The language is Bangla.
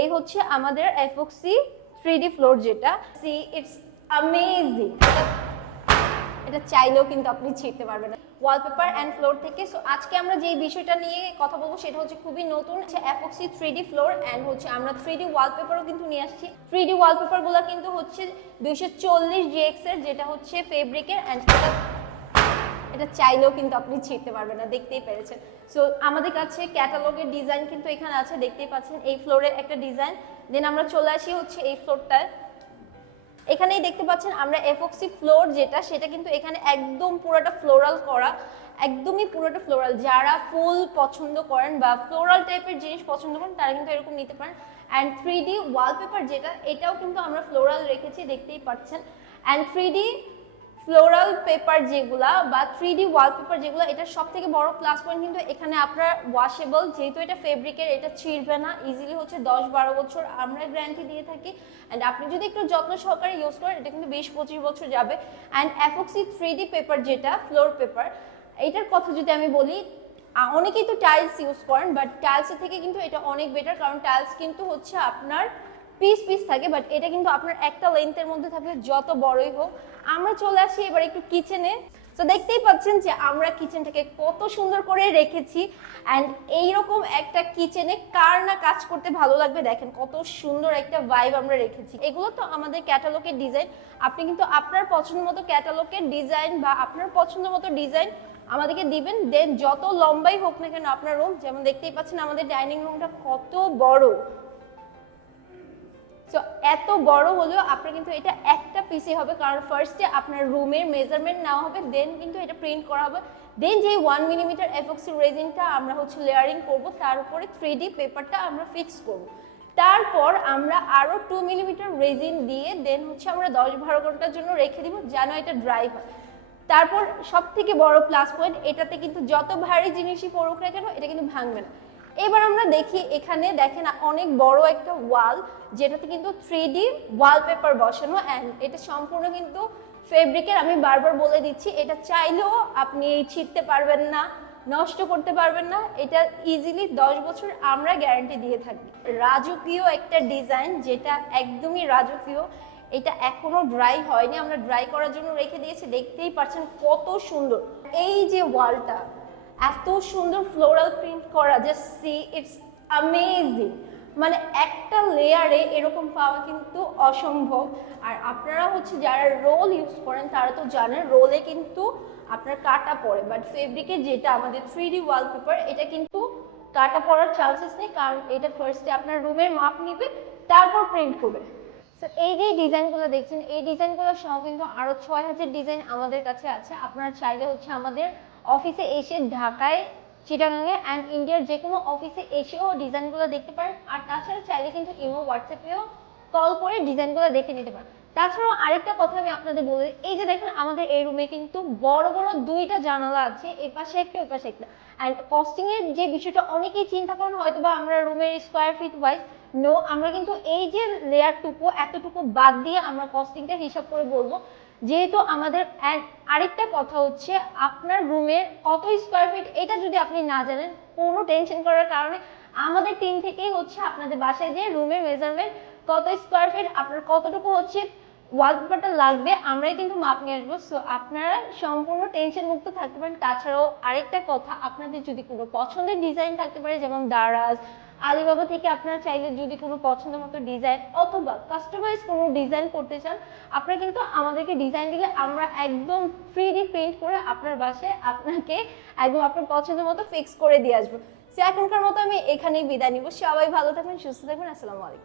এই হচ্ছে আমাদের এফক্সি থ্রি ডি ফ্লোর যেটা। সি ইটস অ্যামেজিং এটা চাইলেও কিন্তু আপনি ছিঁড়তে পারবেন ওয়ালপেপার অ্যান্ড ফ্লোর থেকে। সো আজকে আমরা যেই বিষয়টা নিয়ে কথা বলব, সেটা হচ্ছে খুবই নতুন। Epoxy three D floor and হচ্ছে আমরা থ্রি ডি ওয়ালপেপারও কিন্তু নিয়ে আসছি। থ্রি ডি ওয়ালপেপারগুলো কিন্তু হচ্ছে দুইশো চল্লিশ জিএক্স এর, যেটা হচ্ছে ফেব্রিকের অ্যান্ড এটা চাইলেও কিন্তু আপনি ছিঁড়তে পারবেন না, দেখতেই পেরেছেন। সো আমাদের কাছে ক্যাটালগের ডিজাইন কিন্তু এখানে আছে, দেখতেই পাচ্ছেন, এই ফ্লোরের একটা ডিজাইন দেন আমরা চলে আসি হচ্ছে এই ফ্লোরটায় এখানেই দেখতে পাচ্ছেন আমরা এফক্সি ফ্লোর যেটা, সেটা কিন্তু এখানে একদম পুরোটা ফ্লোরাল করা, একদমই পুরোটা ফ্লোরাল যারা ফুল পছন্দ করেন বা ফ্লোরাল টাইপের জিনিস পছন্দ করেন, তারা কিন্তু এরকম নিতে পারেন। অ্যান্ড থ্রি ডি ওয়ালপেপার যেটা, এটাও কিন্তু আমরা ফ্লোরাল রেখেছি, দেখতেই পাচ্ছেন। And three D floral paper যেগুলা বা থ্রি ডি ওয়ালপেপার যেগুলো, এটা সব থেকে বড় প্লাস পয়েন্ট কিন্তু এখানে আপনার ওয়াশেবল যেহেতু এটা ফেব্রিকের এটা ছিঁড়বে না ইজিলি হচ্ছে দশ বারো বছর আমরা গ্যারান্টি দিয়ে থাকি। অ্যান্ড আপনি যদি একটু যত্ন সহকারে ইউজ করেন, এটা কিন্তু বিশ পঁচিশ বছর যাবে। And epoxy three D paper যেটা ফ্লোর পেপার এটার কথা যদি আমি বলি অনেকেই তো টাইলস ইউজ করেন বাট টাইলসের থেকে কিন্তু এটা অনেক বেটার কারণ টাইলস কিন্তু হচ্ছে আপনার পিস পিস থাকে বাট এটা কিন্তু আপনার একটা লেন্থের মধ্যে থাকবে যত বড়ই হোক, আমরা চলে আসি এবার একটু কিচেনে তো দেখতেই পাচ্ছেন যে আমরা কিচেনটাকে কত সুন্দর করে রেখেছি অ্যান্ড এইরকম একটা কিচেনে কার না কাজ করতে ভালো লাগবে দেখেন, কত সুন্দর একটা ভাইব আমরা রেখেছি। এগুলো তো আমাদের ক্যাটালগের ডিজাইন আপনি কিন্তু আপনার পছন্দ মতো ক্যাটালগের ডিজাইন বা আপনার পছন্দ মতো ডিজাইন আমাদেরকে দিবেন দেন যত লম্বাই হোক না কেন আপনার রুম যেমন দেখতেই পাচ্ছেন আমাদের ডাইনিং রুমটা কত বড়। সো এত বড় হলেও আপনার কিন্তু এটা একটা পিসে হবে। কারণ ফার্স্টে আপনার রুমের মেজারমেন্ট নেওয়া হবে দেন কিন্তু এটা প্রিন্ট করা হবে। দেন যে ওয়ান মিলিমিটার এফক্সি রেজিনটা আমরা হচ্ছে লেয়ারিং করব, তার উপরে থ্রি ডি পেপারটা আমরা ফিক্স করব। তারপর আমরা আরও টু মিলিমিটার রেজিন দিয়ে দেন হচ্ছে আমরা দশ বারো ঘণ্টার জন্য রেখে দিব যেন এটা ড্রাই হয়। তারপর সব থেকে বড় প্লাস পয়েন্ট এটাতে কিন্তু যত ভারী জিনিসই পড়ুক না কেন, এটা কিন্তু ভাঙবে না। এবার আমরা দেখি এখানে দেখেন অনেক বড় একটা ওয়াল, যেটাতে কিন্তু থ্রি ডি ওয়ালপেপার বসানো অ্যান্ড এটা সম্পূর্ণ কিন্তু ফেব্রিকের আমি বারবার বলে দিচ্ছি, এটা চাইলেও আপনি ছিঁড়তে পারবেন না, নষ্ট করতে পারবেন না, এটা ইজিলি দশ বছর আমরা গ্যারান্টি দিয়ে থাকি। রাজকীয় একটা ডিজাইন যেটা একদমই রাজকীয়, এটা এখনও ড্রাই হয়নি, আমরা ড্রাই করার জন্য রেখে দিয়েছি, দেখতেই পাচ্ছেন কত সুন্দর। এই যে ওয়ালটা এত সুন্দর ফ্লোরাল প্রিন্ট করা যে সি ইটস অ্যামেজিং মানে একটা লেয়ারে এরকম পাওয়া কিন্তু অসম্ভব। আর আপনারা হচ্ছে যারা রোল ইউজ করেন তারা তো জানেন রোলে কিন্তু আপনার কাটা পড়ে। বাট ফেব্রিকের যেটা আমাদের থ্রি ডি ওয়ালপেপার এটা কিন্তু কাটা পড়ার চান্সেস নেই কারণ এটা ফার্স্টে আপনার রুমের মাপ নিবে তারপর প্রিন্ট করবে। So, এই যে ডিজাইনগুলো দেখছেন এই ডিজাইনগুলো সহ কিন্তু আরও ছয় হাজার ডিজাইন আমাদের কাছে আছে। আপনারা চাইলে হচ্ছে আমাদের অফিসে এসে ঢাকায়, চিটাগাঙে অ্যান্ড ইন্ডিয়ার যে কোনো অফিসে এসেও ডিজাইনগুলো দেখতে পারেন। আর তাছাড়া চাইলে কিন্তু ইমো, হোয়াটসঅ্যাপেও কল করে ডিজাইনগুলো দেখে নিতে পারেন। তাছাড়াও আরেকটা কথা আমি আপনাদের বলি এই যে দেখেন আমাদের এই রুমে কিন্তু বড় বড় দুইটা জানালা আছে, এ পাশে একটা ওই পাশে একটা। অ্যান্ড কস্টিং এর যে বিষয়টা, অনেকেই চিন্তা করেন হয়তো বা আমরা রুমের স্কোয়ার ফিট ওয়াইজ নো আমরা কিন্তু এই যে লেয়ারটুকু এতটুকু বাদ দিয়ে আমরা কস্টিংটা হিসাব করে বলব। যেহেতু আমাদের আরেকটা কথা হচ্ছে আপনার রুমের কত স্কোয়ার ফিট এটা যদি আপনি না জানেন, কোনো টেনশন করার কারণে আমাদের টিম থেকেই হচ্ছে আপনাদের বাসায় যে রুমের মেজারমেন্ট কত স্কোয়ার ফিট আপনার কতটুকু হচ্ছে ওয়ালপেপারটা লাগবে, আমরাই কিন্তু মাপ নিয়ে আসব। সো আপনারা সম্পূর্ণ টেনশন মুক্ত থাকতে পারেন। তাছাড়াও আরেকটা কথা, আপনাদের যদি কোনো পছন্দের ডিজাইন থাকতে পারে, যেমন দারাজ আলিবাবা থেকে আপনারা চাইলে যদি কোনো পছন্দ মতো ডিজাইন অথবা কাস্টমাইজ কোনো ডিজাইন করতে চান, আপনারা কিন্তু আমাদেরকে ডিজাইন দিলে আমরা একদম ফ্রি প্রিন্ট করে আপনার বাসায় আপনাকে একদম আপনার পছন্দ মতো ফিক্স করে দিয়ে আসব। সে এখনকার মতো আমি এখানেই বিদায় নিব। সবাই ভালো থাকবেন, সুস্থ থাকবেন। আসসালামু আলাইকুম।